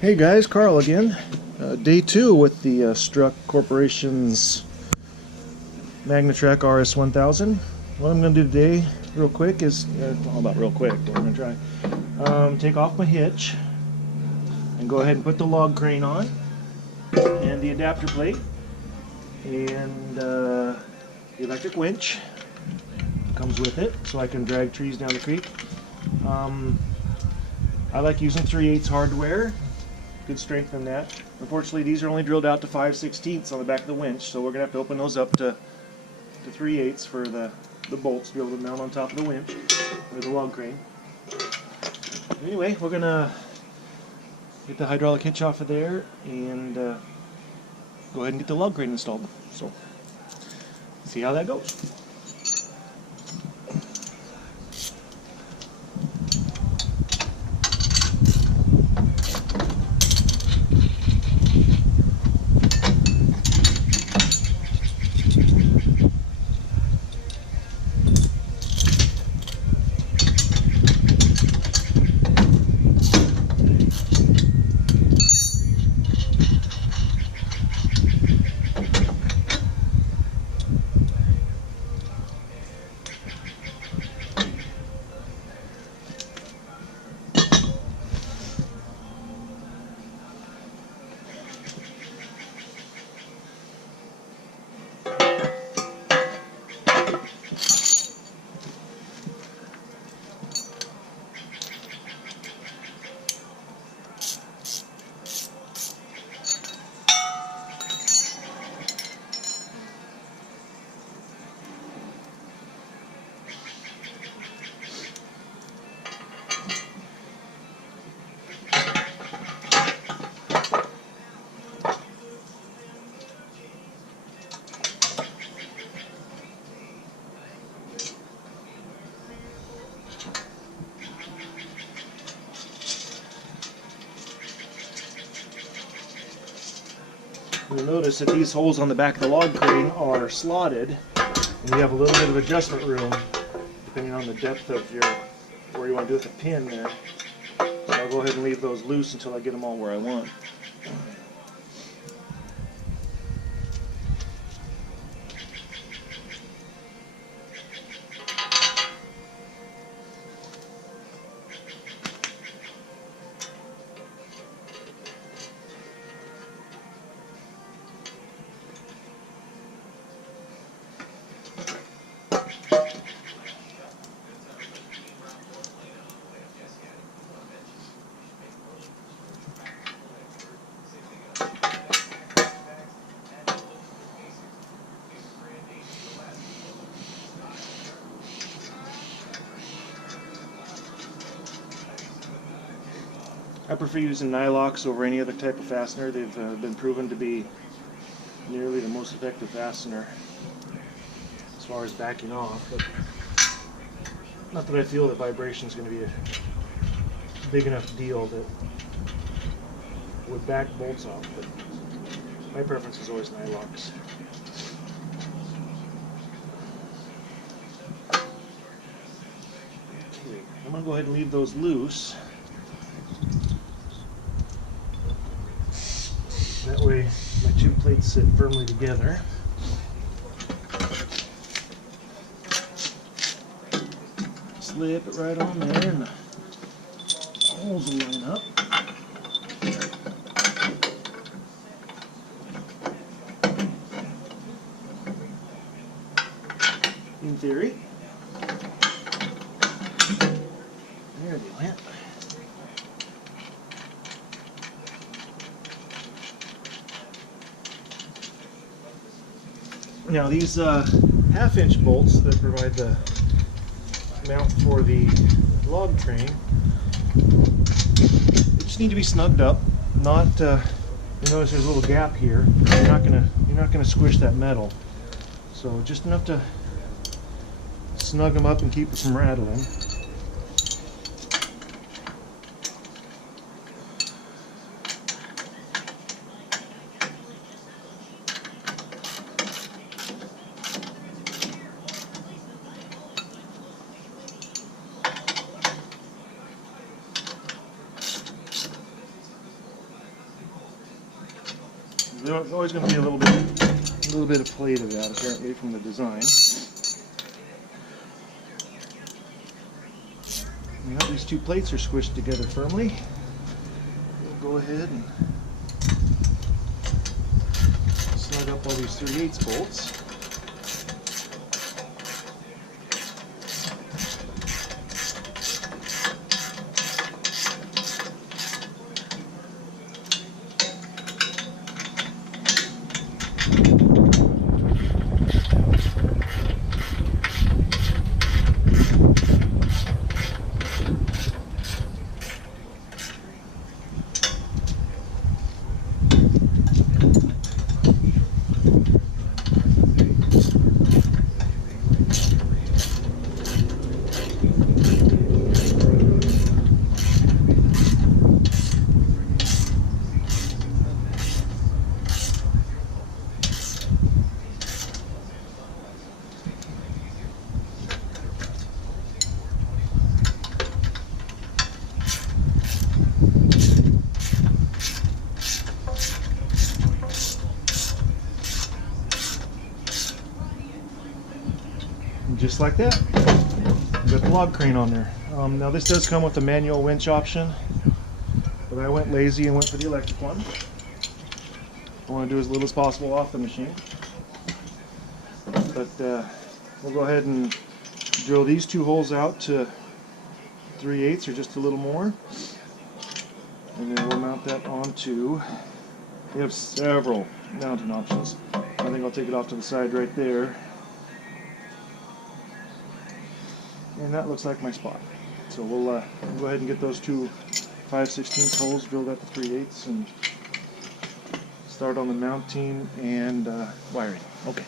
Hey guys, Carl again. Day 2 with the Struck Corporation's Magnatrac RS1000. What I'm going to do today, real quick, is all about real quick. But I'm going to try. Take off my hitch and go ahead and put the log crane on and the adapter plate and the electric winch comes with it, so I can drag trees down the creek. I like using 3/8 hardware. Good strength in that. Unfortunately, these are only drilled out to 5/16 on the back of the winch, so we're going to have to open those up to 3/8 for the bolts to be able to mount on top of the winch, or the log crane. Anyway, we're going to get the hydraulic hitch off of there and go ahead and get the log crane installed. So, see how that goes. You'll notice that these holes on the back of the log crane are slotted, and you have a little bit of adjustment room depending on the depth of where you want to do it with the pin there. So I'll go ahead and leave those loose until I get them all where I want. I prefer using Nylox over any other type of fastener. They've been proven to be nearly the most effective fastener as far as backing off. But not that I feel that vibration is going to be a big enough deal that would back bolts off, but my preference is always Nylox. Okay, I'm going to go ahead and leave those loose. That way my two plates sit firmly together. Slip it right on there and the holes will line up. In theory. There they went. Now these half-inch bolts that provide the mount for the log crane, they just need to be snugged up. Not you notice there's a little gap here. You're not gonna squish that metal. So just enough to snug them up and keep it from rattling. There's always going to be a little bit of play to that, apparently, from the design. Now these two plates are squished together firmly. We'll go ahead and snug up all these 3/8 bolts. Just like that, got the log crane on there. Now this does come with a manual winch option, but I went lazy and went for the electric one. I want to do as little as possible off the machine. But we'll go ahead and drill these two holes out to 3/8 or just a little more, and then we'll mount that onto. We have several mounting options. I think I'll take it off to the side right there. And that looks like my spot. So we'll go ahead and get those two 5/16 holes drilled at the 3/8 and start on the mounting and wiring. Okay.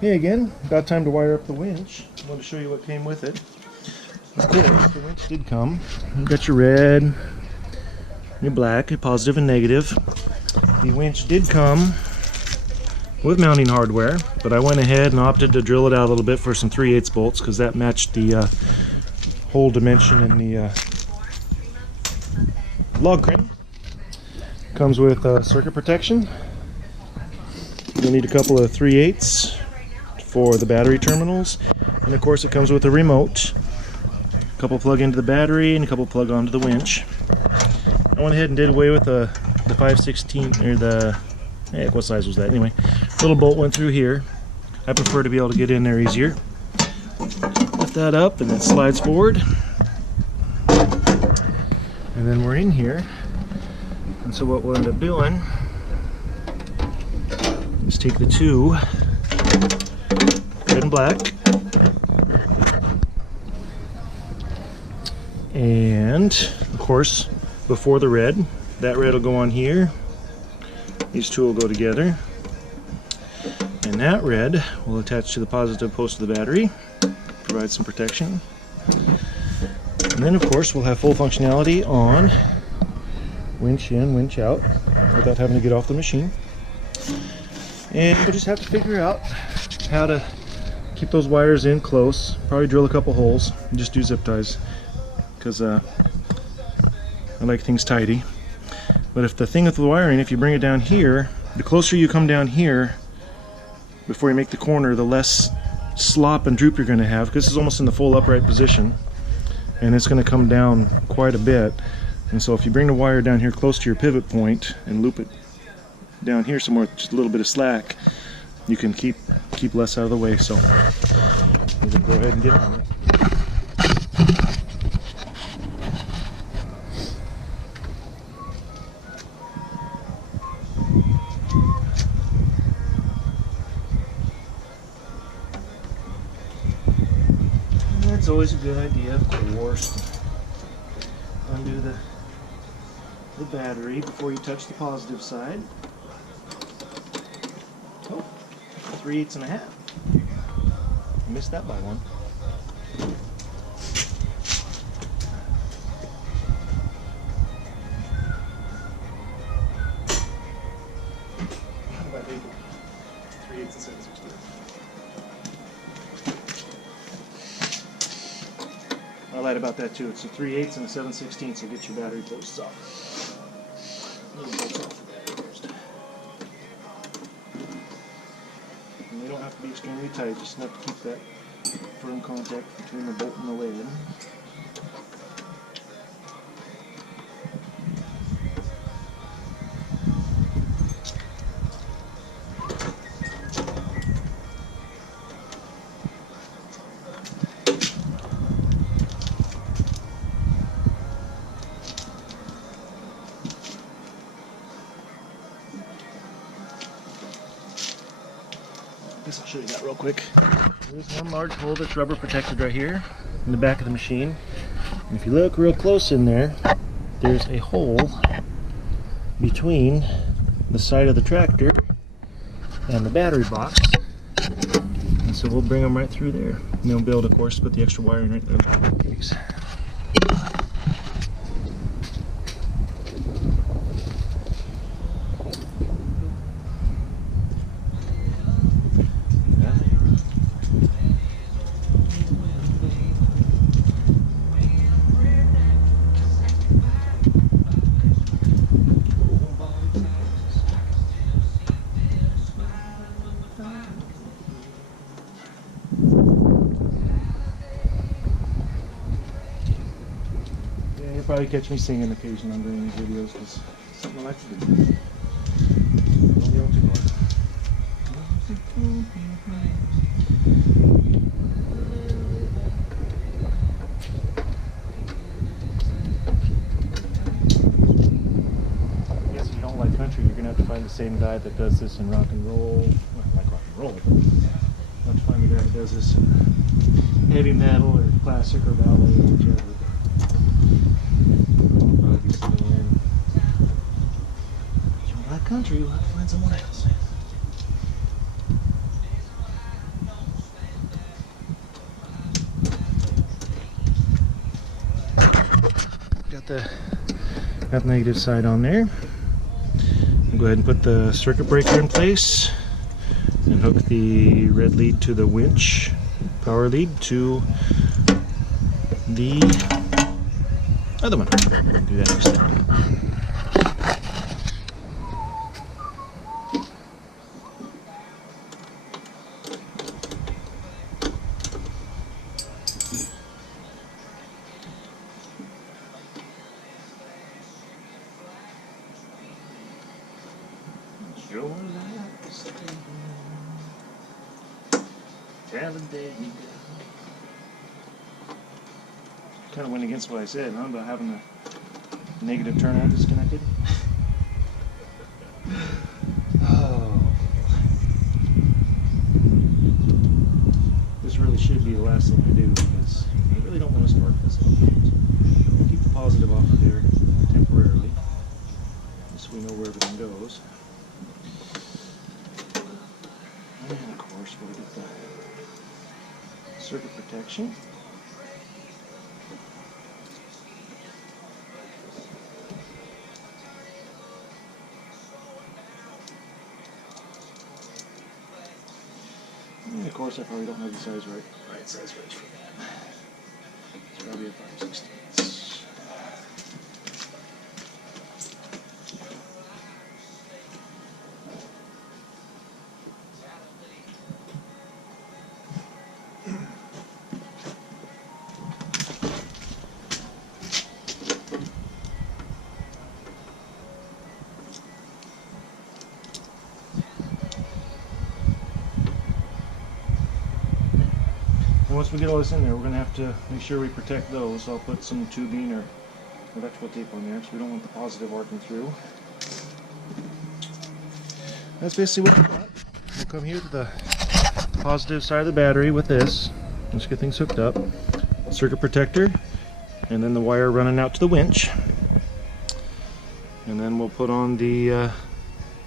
Hey again, about time to wire up the winch. I want to show you what came with it. Of course, the winch did come. You got your red, your black, your positive and negative. The winch did come with mounting hardware, but I went ahead and opted to drill it out a little bit for some 3/8 bolts because that matched the hole dimension in the log crane. Comes with circuit protection. You'll need a couple of 3/8 for the battery terminals, and of course it comes with a remote. A couple plug into the battery and a couple plug onto the winch. I went ahead and did away with the 5/16 or the heck, what size was that anyway? Little bolt went through here. I prefer to be able to get in there easier. Lift that up and it slides forward. And then we're in here. And so what we'll end up doing is take the two, red and black, and of course before the red, that red will go on here. These two will go together, and that red will attach to the positive post of the battery, provide some protection. And then of course we'll have full functionality on winch in, winch out without having to get off the machine. And we'll just have to figure out how to keep those wires in close. Probably drill a couple holes and just do zip ties because I like things tidy. But if the thing with the wiring, if you bring it down here, the closer you come down here before you make the corner, the less slop and droop you're going to have, because this is almost in the full upright position and it's going to come down quite a bit. And so if you bring the wire down here close to your pivot point and loop it down here somewhere with just a little bit of slack, you can keep less out of the way. So we're going to go ahead and get on it. It's always a good idea, of course, to undo the battery before you touch the positive side. Oh, 3/8 and a half. Missed that by one. How about 3/8 and 7/16? I lied about that too. It's a 3/8 and a 7/16, so get your battery posts off. And they don't have to be extremely tight, just enough to keep that firm contact between the bolt and the lid. I guess I'll show you that real quick. There's one large hole that's rubber protected right here in the back of the machine. And if you look real close in there, there's a hole between the side of the tractor and the battery box. And so we'll bring them right through there. And then we'll be able to, of course, put the extra wiring right there. Thanks. You'll probably catch me singing occasionally on doing these videos because it's something I like to do. Don't yell too hard. I guess if you don't like country, you're going to have to find the same guy that does this in rock and roll. Well, I like rock and roll, but you'll have to find the guy that does this in heavy metal or classic or ballet or whichever. Country, you'll have to find someone else. Got the negative side on there. I'll go ahead and put the circuit breaker in place and hook the red lead to the winch power lead to the other one. We'll do that next time. Kind of went against what I said, huh, about having the negative turnout disconnected. Oh. This really should be the last thing I do because I really don't want to start this up. I'll keep the positive off of there temporarily, just so we know where everything goes. And of course, we'll get the circuit protection. And of course, I probably don't have the size right size right for that. It's probably a 5/16. Once we get all this in there, we're going to have to make sure we protect those. So I'll put some tubing or electrical tape on there because we don't want the positive arcing through. That's basically what we got. We'll come here to the positive side of the battery with this. Let's get things hooked up. Circuit protector, and then the wire running out to the winch. And then we'll put on the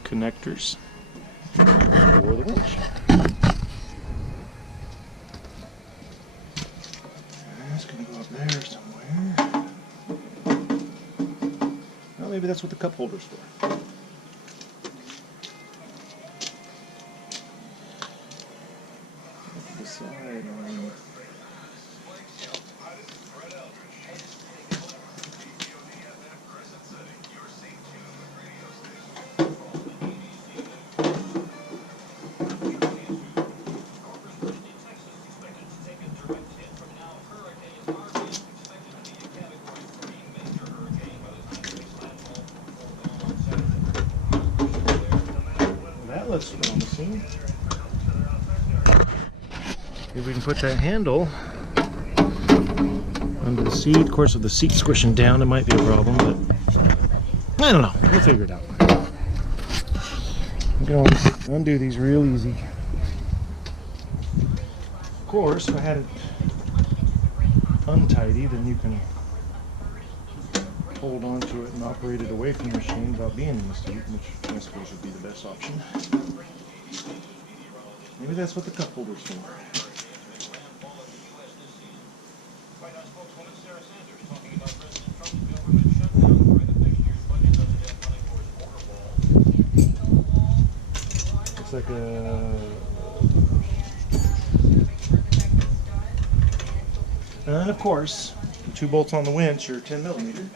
connectors for the winch. There somewhere. Well, maybe that's what the cup holder's for. Put the side on. see. If we can put that handle under the seat. Of course, with the seat squishing down, it might be a problem, but I don't know. We'll figure it out. You can always undo these real easy. Of course, if I had it untidy, then you can hold on to it and operate it away from the machine without being in the seat, which I suppose would be the best option. Maybe that's what the cup holder's for. Looks like and of course, the 2 bolts on the winch are 10mm.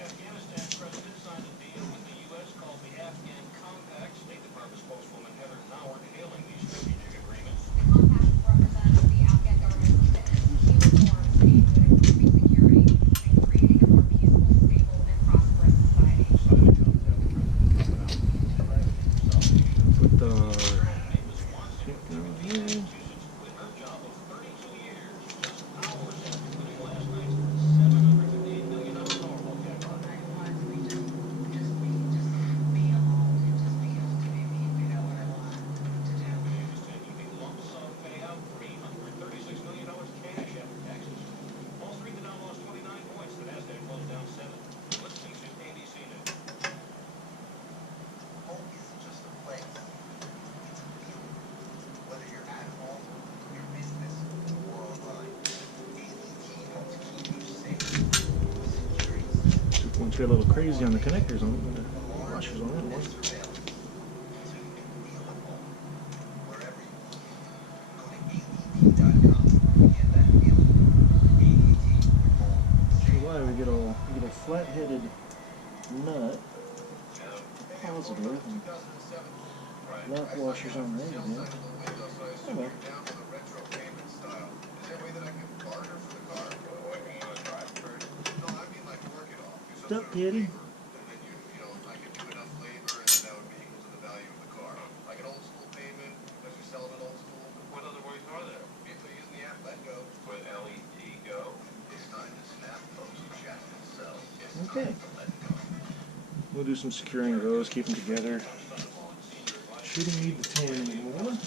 Once we get a little crazy on the connectors on it, the washers on that one. See why we get a flat-headed nut positive and lock washers on right again. Oh well. What's up, kitty? Okay. We'll do some securing of those, keep them together. Shouldn't need the tan anymore.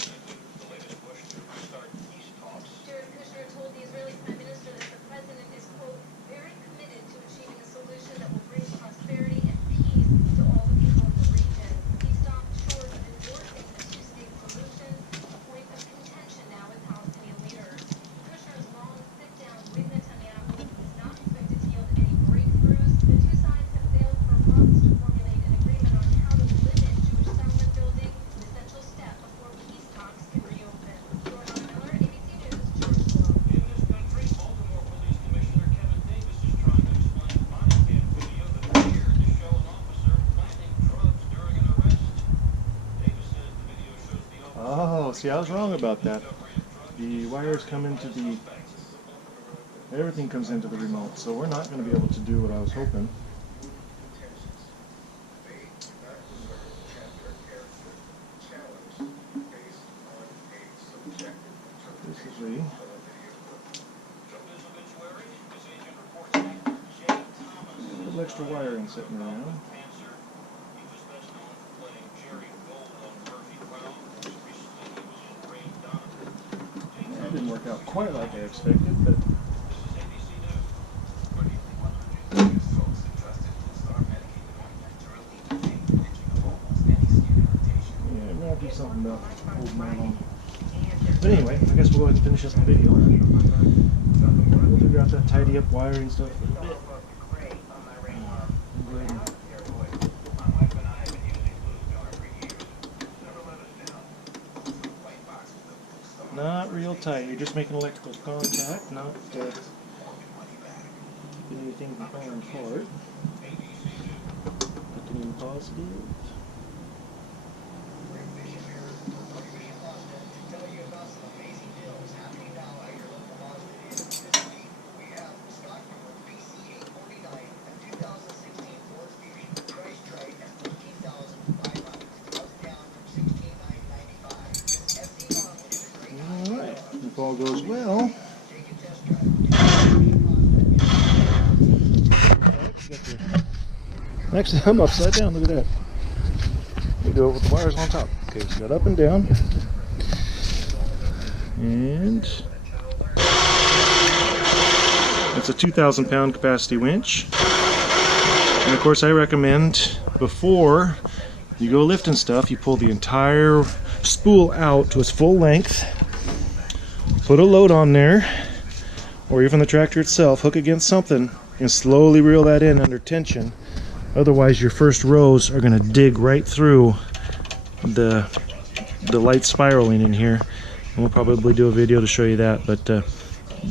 Oh, see, I was wrong about that. The wires come into the... Everything comes into the remote, so we're not going to be able to do what I was hoping. This is a... a little extra wiring sitting around. That didn't work out quite like I expected, but yeah, I'm gonna do something about holding that on. But anyway, I guess we'll go ahead and finish up the video. We'll figure out that tidy up wiring stuff for a bit. Not real tight, you're just making electrical contact, not keeping anything from falling apart. Put in positive. goes well. Actually, I'm upside down. Look at that. We do it with the wires on top. Okay, so got up and down. And it's a 2,000 pound capacity winch. And of course, I recommend before you go lifting stuff, you pull the entire spool out to its full length, put a load on there, or even the tractor itself, hook against something, and slowly reel that in under tension. Otherwise, your first rows are going to dig right through the light spiraling in here. And we'll probably do a video to show you that, but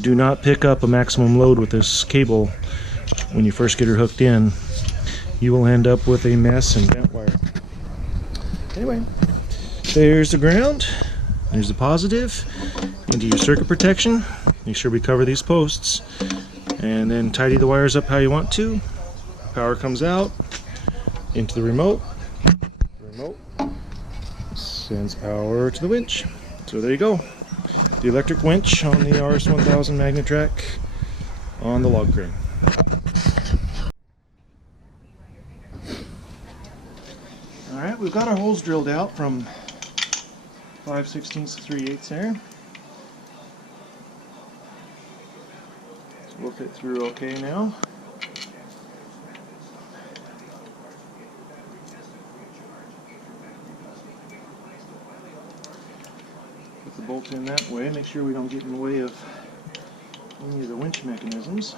do not pick up a maximum load with this cable when you first get her hooked in. You will end up with a mess and bent wire. Anyway, there's the ground, there's the positive, into your circuit protection. Make sure we cover these posts, and then tidy the wires up how you want to. Power comes out into the remote. The remote sends power to the winch. So there you go, the electric winch on the RS1000 Magnatrac on the log crane. Alright, we've got our holes drilled out from 5/16 to 3/8 there. So we'll fit through okay now. Put the bolt in that way, make sure we don't get in the way of any of the winch mechanisms.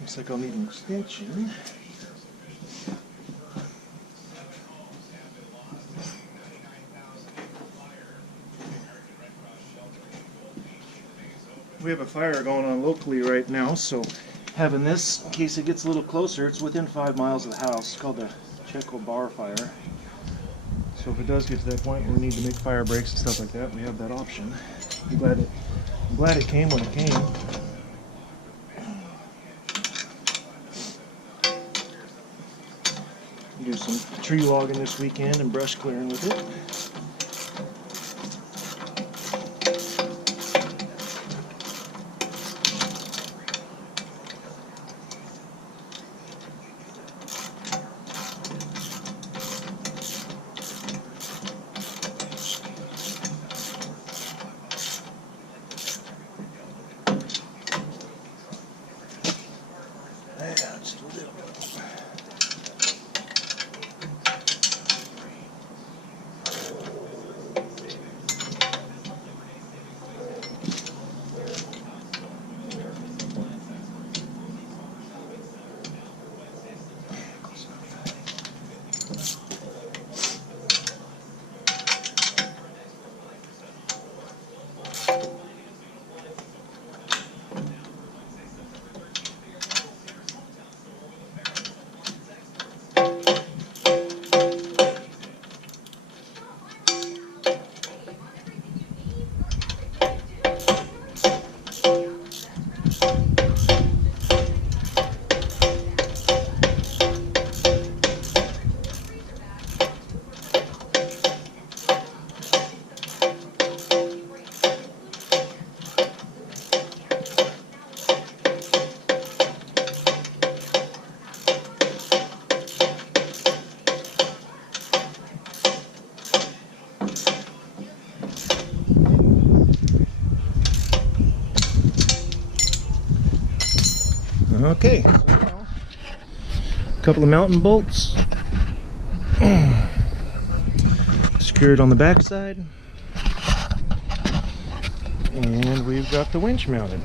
Looks like I'll need an extension. We have a fire going on locally right now, so having this, in case it gets a little closer, it's within 5 miles of the house. It's called the Checo bar fire. So if it does get to that point where we need to make fire breaks and stuff like that, we have that option. I'm glad it came when it came. Do some tree logging this weekend and brush clearing with it. Just a little bit. Okay, so now a couple of mountain bolts secured on the back side, and we've got the winch mounted.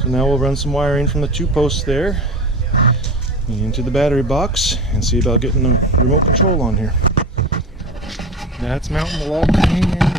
So now we'll run some wiring from the 2 posts there into the battery box and see about getting the remote control on here. That's mounting the log crane in